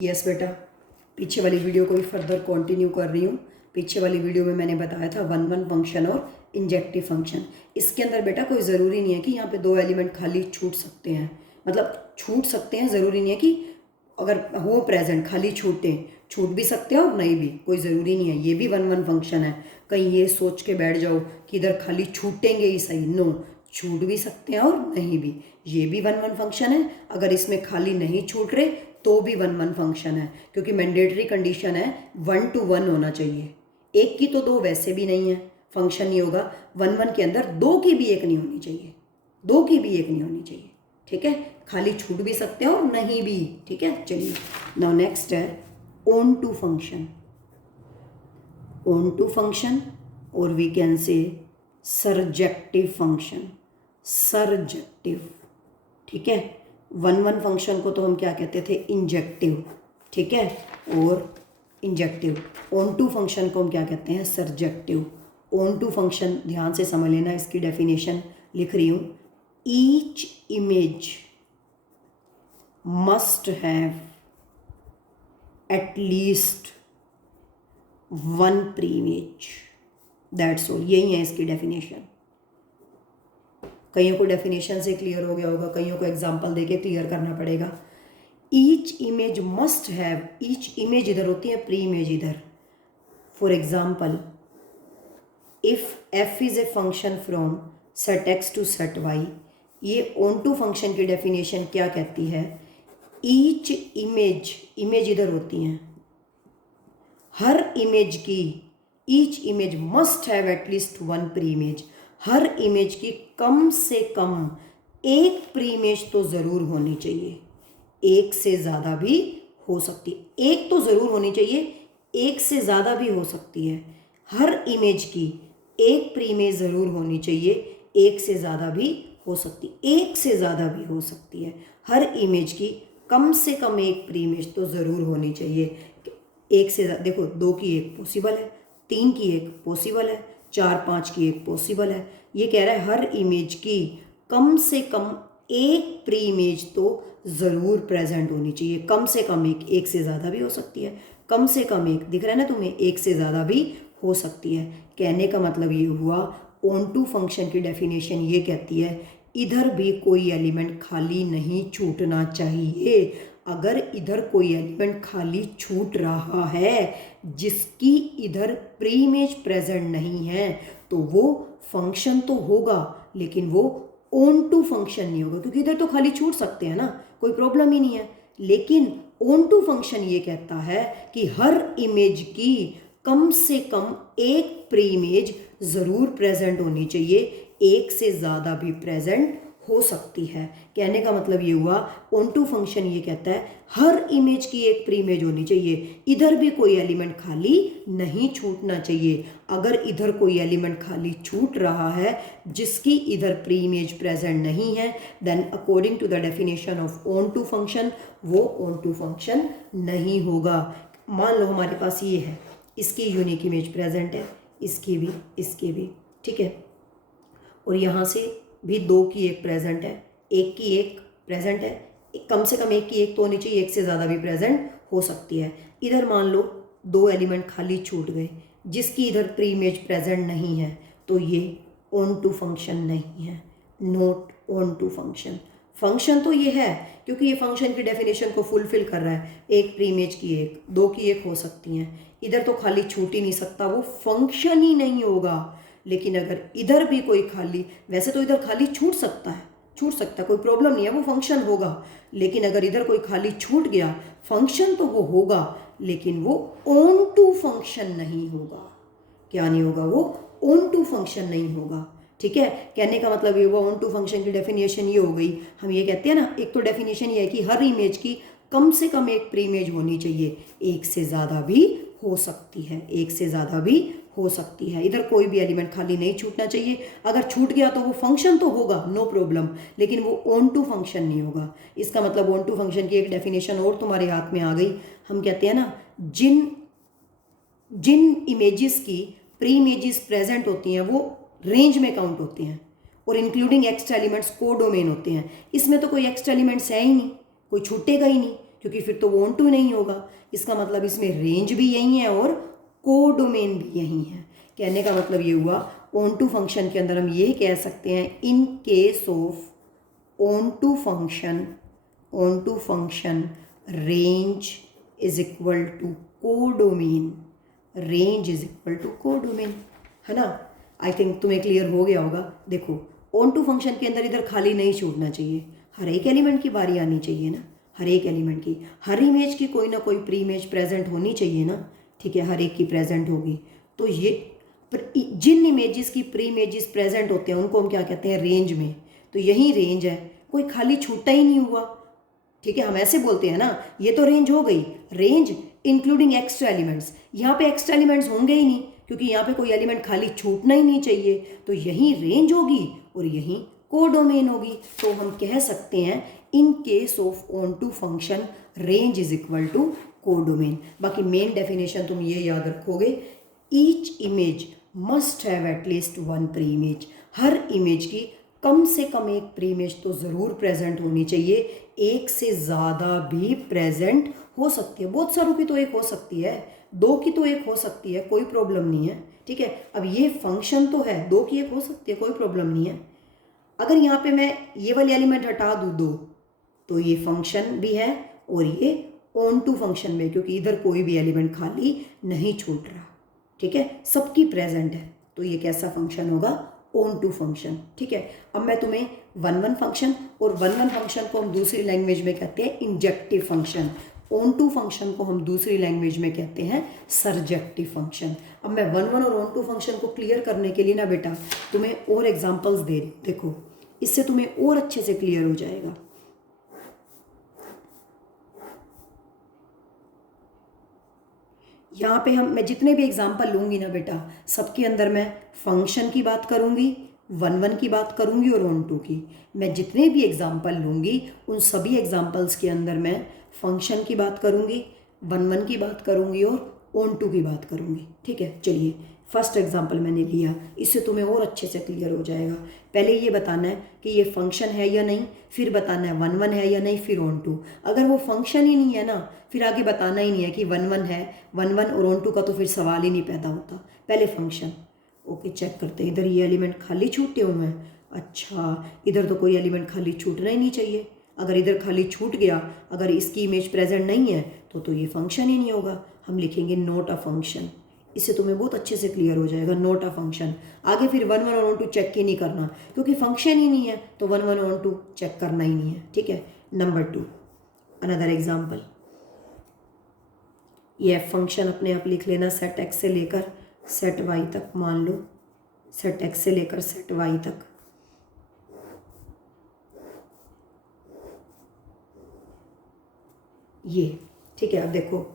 Yes बेटा, पीछे वाली वीडियो को भी फर्दर कंटिन्यू कर रही हूँ। पीछे वाली वीडियो में मैंने बताया था वन वन फंक्शन और इंजेक्टिव फंक्शन। इसके अंदर बेटा कोई ज़रूरी नहीं है कि यहाँ पे दो एलिमेंट खाली छूट सकते हैं, मतलब छूट सकते हैं, ज़रूरी नहीं है कि अगर हो प्रेजेंट खाली छूट भी सकते हैं और नहीं भी, कोई ज़रूरी नहीं है। ये भी वन वन फंक्शन है। कहीं ये सोच के बैठ जाओ कि इधर खाली छूटेंगे ही सही, नो, छूट भी सकते हैं और नहीं भी। ये भी वन वन फंक्शन है। अगर इसमें खाली नहीं छूट रहे तो भी वन वन फंक्शन है, क्योंकि मैंडेटरी कंडीशन है 1 to 1 होना चाहिए। एक की तो दो वैसे भी नहीं है, फंक्शन नहीं होगा। वन वन के अंदर दो की भी एक नहीं होनी चाहिए, दो की भी एक नहीं होनी चाहिए, ठीक है। खाली छूट भी सकते हैं और नहीं भी, ठीक है। चलिए नाउ नेक्स्ट है onto function. Onto function और we can say surjective function, surjective, ठीक है। वन वन फंक्शन को तो हम क्या कहते थे, इंजेक्टिव, ठीक है, और इंजेक्टिव। ऑन टू फंक्शन को हम क्या कहते हैं, सर्जेक्टिव। ऑन टू फंक्शन ध्यान से समझ लेना, इसकी डेफिनेशन लिख रही हूँ। Each image must have at least one preimage, that's all. यही है इसकी डेफिनेशन। कईयों को डेफिनेशन से क्लियर हो गया होगा, कईयों को एग्जांपल देके क्लियर करना पड़ेगा। Each image must have, each image इधर होती है, प्री इमेज इधर। For example, if F is a function from set X to set Y, ये ऑन टू फंक्शन की डेफिनेशन क्या कहती है, ईच इमेज, इमेज इधर होती हैं, हर इमेज की, each image must have at least one pre image, हर इमेज की कम से कम एक प्री इमेज तो ज़रूर होनी चाहिए। एक से ज़्यादा भी हो सकती है, एक तो ज़रूर होनी चाहिए, एक से ज़्यादा भी हो सकती है। हर इमेज की एक प्री इमेज ज़रूर होनी चाहिए, एक से ज़्यादा भी हो सकती, एक से ज़्यादा भी हो सकती है। हर इमेज की कम से कम एक प्री इमेज तो ज़रूर होनी चाहिए। एक से ज़्यादा, देखो, दो की एक पॉसिबल है, तीन की एक पॉसिबल है, चार पाँच की एक पॉसिबल है। ये कह रहा है हर इमेज की कम से कम एक प्री इमेज तो ज़रूर प्रेजेंट होनी चाहिए। कम से कम एक से ज़्यादा भी हो सकती है, कम से कम एक, दिख रहा है ना तुम्हें, एक से ज़्यादा भी हो सकती है। कहने का मतलब ये हुआ, ऑन टू फंक्शन की डेफिनेशन ये कहती है इधर भी कोई एलिमेंट खाली नहीं छूटना चाहिए। अगर इधर कोई एलिमेंट खाली छूट रहा है जिसकी इधर प्री इमेज प्रेजेंट नहीं है, तो वो फंक्शन तो होगा लेकिन वो ऑन टू फंक्शन नहीं होगा, क्योंकि इधर तो खाली छूट सकते हैं ना, कोई प्रॉब्लम ही नहीं है। लेकिन ऑन टू फंक्शन ये कहता है कि हर इमेज की कम से कम एक प्री इमेज ज़रूर प्रेजेंट होनी चाहिए, एक से ज़्यादा भी प्रेजेंट हो सकती है। कहने का मतलब ये हुआ, ऑन टू फंक्शन ये कहता है हर इमेज की एक प्री इमेज होनी चाहिए, इधर भी कोई एलिमेंट खाली नहीं छूटना चाहिए। अगर इधर कोई एलिमेंट खाली छूट रहा है जिसकी इधर प्री इमेज प्रेजेंट नहीं है, then according to the definition of onto function वो ऑन टू फंक्शन नहीं होगा। मान लो हमारे पास ये है, इसकी यूनिक इमेज प्रेजेंट है, इसकी भी, इसकी भी, ठीक है, और यहाँ से भी दो की एक प्रेजेंट है, एक की एक प्रेजेंट है, कम से कम एक की एक तो होनी चाहिए, एक से ज़्यादा भी प्रेजेंट हो सकती है। इधर मान लो दो एलिमेंट खाली छूट गए जिसकी इधर प्री इमेज प्रेजेंट नहीं है, तो ये ऑन टू फंक्शन नहीं है, not onto function. Function तो ये है क्योंकि ये फंक्शन की डेफिनेशन को फुलफिल कर रहा है, एक प्री इमेज की एक, दो की एक हो सकती हैं, इधर तो खाली छूट ही नहीं सकता, वो फंक्शन ही नहीं होगा। लेकिन अगर इधर भी कोई खाली, वैसे तो इधर खाली छूट सकता है, कोई प्रॉब्लम नहीं है, वो फंक्शन होगा। लेकिन अगर इधर कोई खाली छूट गया, फंक्शन तो वो होगा लेकिन वो ऑन टू फंक्शन नहीं होगा। क्या नहीं होगा, वो ऑन टू फंक्शन नहीं होगा, ठीक है। कहने का मतलब ये हुआ, ऑन टू फंक्शन की डेफिनेशन ये हो गई। हम ये कहते हैं ना, एक तो डेफिनेशन ये है कि हर इमेज की कम से कम एक प्री इमेज होनी चाहिए, एक से ज़्यादा भी हो सकती है, एक से ज़्यादा भी हो सकती है। इधर कोई भी एलिमेंट खाली नहीं छूटना चाहिए। अगर छूट गया तो वो फंक्शन तो होगा, नो प्रॉब्लम, लेकिन वो ऑन टू फंक्शन नहीं होगा। इसका मतलब ऑन टू फंक्शन की एक डेफिनेशन और तुम्हारे हाथ में आ गई। हम कहते हैं ना, जिन इमेजेस की प्री इमेजेस प्रेजेंट होती हैं वो रेंज में काउंट होते हैं, और इंक्लूडिंग एक्स्ट्रा एलिमेंट्स कोडोमेन होते हैं। इसमें तो कोई एक्स्ट्रा एलिमेंट्स है ही नहीं, कोई छूटेगा ही नहीं, क्योंकि फिर तो वो ऑन टू नहीं होगा। इसका मतलब इसमें रेंज भी यही है और कोडोमेन भी यही है। कहने का मतलब ये हुआ ऑन टू फंक्शन के अंदर हम ये कह सकते हैं in case of onto function range is equal to codomain, range is equal to codomain, है ना। आई थिंक तुम्हें क्लियर हो गया होगा। देखो ऑन टू फंक्शन के अंदर इधर खाली नहीं छूटना चाहिए, हर एक एलिमेंट की बारी आनी चाहिए ना, हर एक एलिमेंट की, हर इमेज की कोई ना कोई प्री इमेज प्रेजेंट होनी चाहिए ना, ठीक है, हर एक की प्रेजेंट होगी। तो ये जिन इमेजेस की प्री इमेजेस प्रेजेंट होते हैं उनको हम क्या कहते हैं, रेंज में। तो यही रेंज है, कोई खाली छूटा ही नहीं हुआ, ठीक है। हम ऐसे बोलते हैं ना, ये तो रेंज हो गई, रेंज इंक्लूडिंग एक्स्ट्रा एलिमेंट्स। यहाँ पे एक्स्ट्रा एलिमेंट्स होंगे ही नहीं क्योंकि यहाँ पे कोई एलिमेंट खाली छूटना ही नहीं चाहिए। तो यही रेंज होगी और यही कोडोमेन होगी। तो हम कह सकते हैं in case of onto function range is equal to codomain. बाकी मेन डेफिनेशन तुम ये याद रखोगे, each image must have at least one pre image. हर इमेज की कम से कम एक प्री इमेज तो ज़रूर प्रेजेंट होनी चाहिए, एक से ज़्यादा भी प्रेजेंट हो सकती है, बहुत सारों की तो एक हो सकती है, दो की तो एक हो सकती है, कोई प्रॉब्लम नहीं है, ठीक है। अब ये फंक्शन तो है, दो की एक हो सकती है, कोई प्रॉब्लम नहीं है। अगर यहाँ पे मैं ये वाले एलिमेंट हटा दूँ दो, तो ये फंक्शन भी है और ये ऑन टू फंक्शन में, क्योंकि इधर कोई भी एलिमेंट खाली नहीं छूट रहा, ठीक है, सबकी प्रेजेंट है। तो ये कैसा फंक्शन होगा, ऑन टू फंक्शन, ठीक है। अब मैं तुम्हें वन वन फंक्शन, और वन वन फंक्शन को हम दूसरी लैंग्वेज में कहते हैं injective function, onto function को हम दूसरी लैंग्वेज में कहते हैं सरजेक्टिव फंक्शन। अब मैं वन वन और ऑन टू फंक्शन को क्लियर करने के लिए ना बेटा तुम्हें और एग्जांपल्स दे रही हूँ, देखो इससे तुम्हें और अच्छे से क्लियर हो जाएगा। यहाँ पे मैं जितने भी एग्जाम्पल लूँगी ना बेटा, सबके अंदर मैं फंक्शन की बात करूँगी, वन वन की बात करूँगी और ऑन टू की। मैं जितने भी एग्जाम्पल लूँगी उन सभी एग्जाम्पल्स के अंदर मैं फंक्शन की बात करूँगी, वन वन की बात करूँगी और ऑन टू की बात करूँगी, ठीक है। चलिए फर्स्ट एग्जाम्पल मैंने लिया, इससे तुम्हें और अच्छे से क्लियर हो जाएगा। पहले ये बताना है कि ये फंक्शन है या नहीं, फिर बताना है वन वन है या नहीं, फिर ऑन टू। अगर वो फंक्शन ही नहीं है ना, फिर आगे बताना ही नहीं है कि वन वन है, वन वन और ऑन टू का तो फिर सवाल ही नहीं पैदा होता, पहले फंक्शन। ओके चेक करते हैं, इधर ये एलिमेंट खाली छूटे हुए हैं, अच्छा इधर तो कोई एलिमेंट खाली छूटना ही नहीं चाहिए। अगर इधर खाली छूट गया, अगर इसकी इमेज प्रेजेंट नहीं है तो ये फंक्शन ही नहीं होगा। हम लिखेंगे नॉट अ फंक्शन, इससे तुम्हें बहुत अच्छे से क्लियर हो जाएगा, नॉट अ फंक्शन। आगे फिर वन वन और ऑन टू चेक ही नहीं करना, क्योंकि फंक्शन ही नहीं है तो one one onto check करना ही नहीं है, ठीक है। नंबर 2 अनदर एग्जाम्पल, ये फंक्शन अपने आप लिख लेना, सेट एक्स से लेकर सेट वाई तक, मान लो सेट एक्स से लेकर सेट वाई तक। ये ठीक है। अब देखो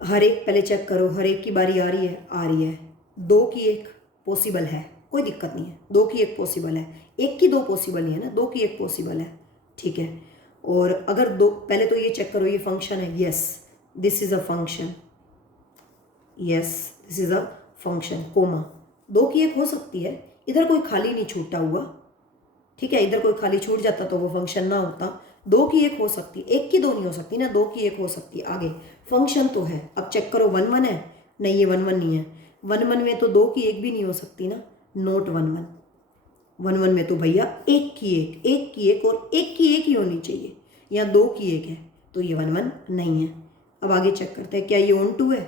हर एक, पहले चेक करो हर एक की बारी आ रही है, दो की एक पॉसिबल है, कोई दिक्कत नहीं है, दो की एक पॉसिबल है, एक की दो पॉसिबल नहीं है ना, दो की एक पॉसिबल है, ठीक है। और अगर दो, पहले तो ये चेक करो ये फंक्शन है, yes this is a function, yes this is a function, comma दो की एक हो सकती है, इधर कोई खाली नहीं छूटा हुआ, ठीक है। इधर कोई खाली छूट जाता तो वो फंक्शन ना होता। दो की एक हो सकती, एक की दो नहीं हो सकती ना, दो की एक हो सकती। आगे फंक्शन तो है, अब चेक करो वन वन है, नहीं ये वन वन नहीं है, वन वन में तो दो की एक भी नहीं हो सकती ना, note one one. One one में तो भैया एक की एक, एक की एक और एक की एक ही होनी चाहिए, यहाँ दो की एक है तो ये वन वन नहीं है। अब आगे चेक करते हैं, क्या ये ऑन टू है,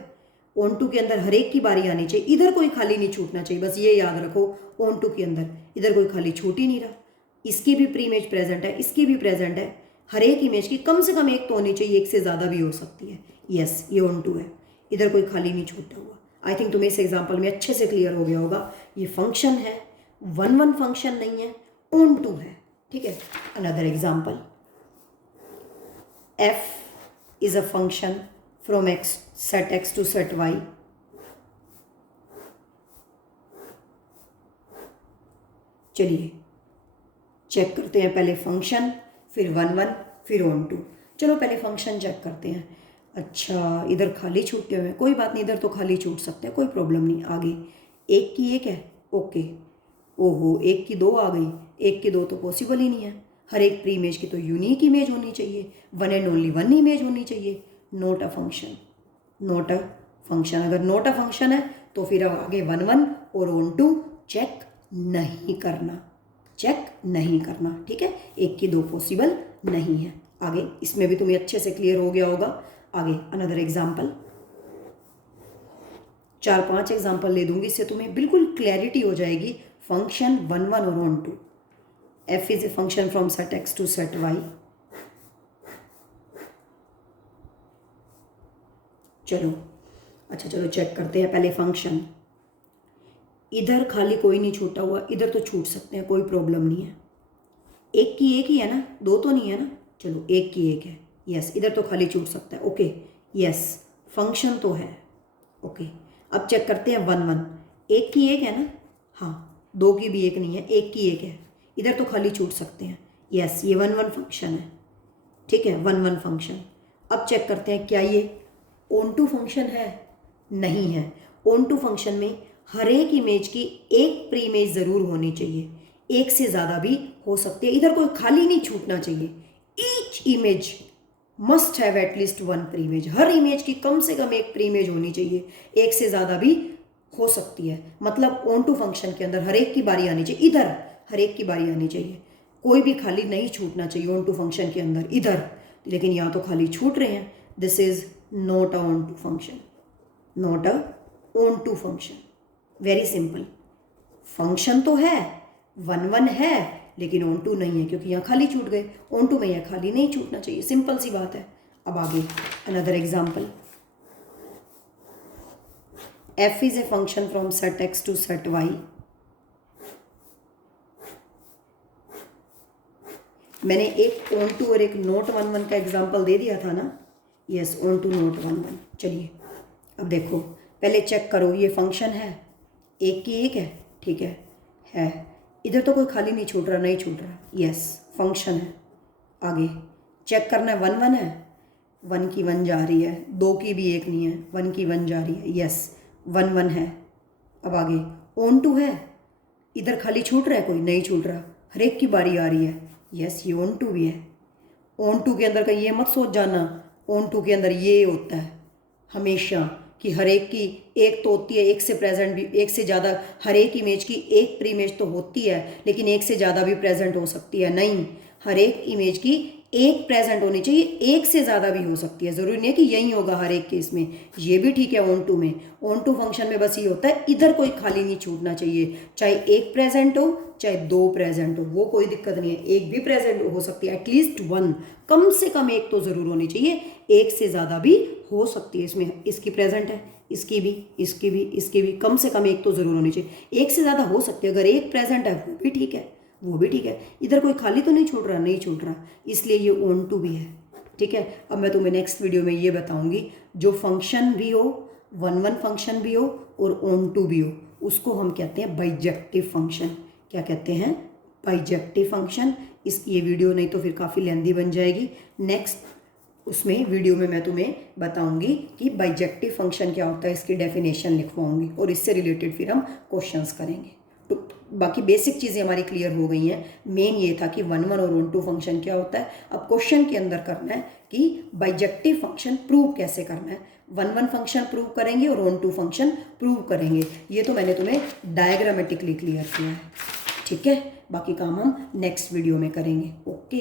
ऑन टू के अंदर हर एक की बारी आनी चाहिए, इधर कोई खाली नहीं छूटना चाहिए, बस ये याद रखो। ऑन टू के अंदर इधर कोई खाली छूट ही नहीं रहा, इसकी भी प्री इमेज प्रेजेंट है, इसकी भी प्रेजेंट है, हर एक इमेज की कम से कम एक तो होनी चाहिए, एक से ज़्यादा भी हो सकती है। यस ये ऑन टू है, इधर कोई खाली नहीं छूटा हुआ। आई थिंक तुम्हें इस एग्जाम्पल में अच्छे से क्लियर हो गया होगा, ये फंक्शन है, वन वन फंक्शन नहीं है, ऑन टू है, ठीक है। Another example, F is a function from X set X to set Y. चलिए चेक करते हैं, पहले फंक्शन फिर वन वन फिर ऑन टू। चलो पहले फंक्शन चेक करते हैं। अच्छा इधर खाली छूटे हुए हैं, कोई बात नहीं, इधर तो खाली छूट सकते हैं, कोई प्रॉब्लम नहीं। आगे एक की एक है, ओके, ओहो एक की दो आ गई, एक की दो तो पॉसिबल ही नहीं है, हर एक प्री इमेज की तो यूनिक इमेज होनी चाहिए, one and only one image होनी चाहिए, not a function, not a function. अगर नॉट अ फंक्शन है तो फिर अब आगे वन वन और ऑन टू चेक नहीं करना, चेक नहीं करना, ठीक है। एक की दो पॉसिबल नहीं है। आगे इसमें भी तुम्हें अच्छे से क्लियर हो गया होगा। आगे अनदर एग्जाम्पल, 4-5 एग्जाम्पल ले दूंगी, इससे तुम्हें बिल्कुल क्लैरिटी हो जाएगी। फंक्शन वन वन और onto, F is a function from set X to set Y. चलो अच्छा, चलो चेक करते हैं पहले फंक्शन। इधर खाली कोई नहीं छूटा हुआ, इधर तो छूट सकते हैं, कोई प्रॉब्लम नहीं है। एक की एक ही है ना, दो तो नहीं है ना, चलो एक की एक है, यस। इधर तो खाली छूट सकता है, ओके, यस, फंक्शन तो है, ओके। अब चेक करते हैं वन वन, एक की एक है ना, हाँ, दो की भी एक नहीं है, एक की एक है, इधर तो खाली छूट सकते हैं, यस, ये वन वन फंक्शन है, ठीक है, वन वन फंक्शन। अब चेक करते हैं क्या ये ऑन टू फंक्शन है, नहीं है। ऑन टू फंक्शन में हर एक इमेज की एक प्री इमेज ज़रूर होनी चाहिए, एक से ज़्यादा भी हो सकती है, इधर कोई खाली नहीं छूटना चाहिए। Each image must have at least one pre image, हर इमेज की कम से कम एक प्री इमेज होनी चाहिए, एक से ज़्यादा भी हो सकती है। मतलब ऑन टू फंक्शन के अंदर हर एक की बारी आनी चाहिए, इधर हर एक की बारी आनी चाहिए, कोई भी खाली नहीं छूटना चाहिए ऑन टू फंक्शन के अंदर इधर। लेकिन यहाँ तो खाली छूट रहे हैं, this is not a onto function, not a onto function. Very simple, function तो है, वन वन है, लेकिन ऑन टू नहीं है क्योंकि यहाँ खाली छूट गए। ऑन टू में यहाँ खाली नहीं छूटना चाहिए, सिंपल सी बात है। अब आगे another example, f is a function from set x to set y। मैंने एक ऑन टू और एक नोट वन वन का एग्जाम्पल दे दिया था ना, yes, onto not one one. चलिए अब देखो, पहले चेक करो, ये फंक्शन है, एक की एक है, ठीक है, इधर तो कोई खाली नहीं छूट रहा, नहीं छूट रहा, यस, फंक्शन है। आगे चेक करना है, वन वन है, वन की वन जा रही है, दो की भी एक नहीं है, वन की वन जा रही है, यस, वन वन है। अब आगे ऑन टू है, इधर खाली छूट रहा है, कोई नहीं छूट रहा, हर एक की बारी आ रही है, यस, ये ऑन टू भी है। ऑन टू के अंदर का ये मत सोच जाना, ऑन टू के अंदर ये होता है हमेशा कि हर एक की एक तो होती है, एक से प्रेजेंट भी, एक से ज़्यादा, हर एक इमेज की एक प्री इमेज तो होती है, लेकिन एक से ज़्यादा भी प्रेजेंट हो सकती है, नहीं, हर एक इमेज की एक प्रेजेंट होनी चाहिए, एक से ज़्यादा भी हो सकती है, ज़रूरी नहीं है कि यही होगा हर एक केस में, ये भी ठीक है ऑन टू में। ऑन टू फंक्शन में बस ये होता है, इधर कोई खाली नहीं छूटना चाहिए, चाहे एक प्रेजेंट हो चाहे दो प्रेजेंट हो, वो कोई दिक्कत नहीं है, एक भी प्रेजेंट हो सकती है, एटलीस्ट वन, कम से कम एक तो ज़रूर होनी चाहिए, एक से ज़्यादा भी हो सकती है। इसमें इसकी प्रेजेंट है, इसकी भी, इसकी भी, इसकी भी, कम से कम एक तो ज़रूर होनी चाहिए, एक से ज़्यादा हो सकती है, अगर एक प्रेजेंट है वो भी ठीक है, वो भी ठीक है, इधर कोई खाली तो नहीं छूट रहा, नहीं छूट रहा, इसलिए ये ऑन टू भी है, ठीक है। अब मैं तुम्हें नेक्स्ट वीडियो में ये बताऊंगी, जो फंक्शन भी हो, वन वन फंक्शन भी हो और ऑन टू भी हो, उसको हम कहते हैं बाइजेक्टिव फंक्शन। क्या कहते हैं? Bijective function. इस ये वीडियो नहीं तो फिर काफ़ी लेंदी बन जाएगी, नेक्स्ट उसमें वीडियो में मैं तुम्हें बताऊंगी कि बाइजेक्टिव फंक्शन क्या होता है, इसकी डेफिनेशन लिखवाऊंगी और इससे रिलेटेड फिर हम क्वेश्चंस करेंगे। तो बाकी बेसिक चीज़ें हमारी क्लियर हो गई हैं। मेन ये था कि वन वन और ऑन टू फंक्शन क्या होता है। अब क्वेश्चन के अंदर करना है कि बाइजेक्टिव फंक्शन प्रूव कैसे करना है, वन वन फंक्शन प्रूव करेंगे और ऑन टू फंक्शन प्रूव करेंगे। ये तो मैंने तुम्हें डायग्रामेटिकली क्लियर किया है, ठीक है। बाकी काम हम नेक्स्ट वीडियो में करेंगे। ओके।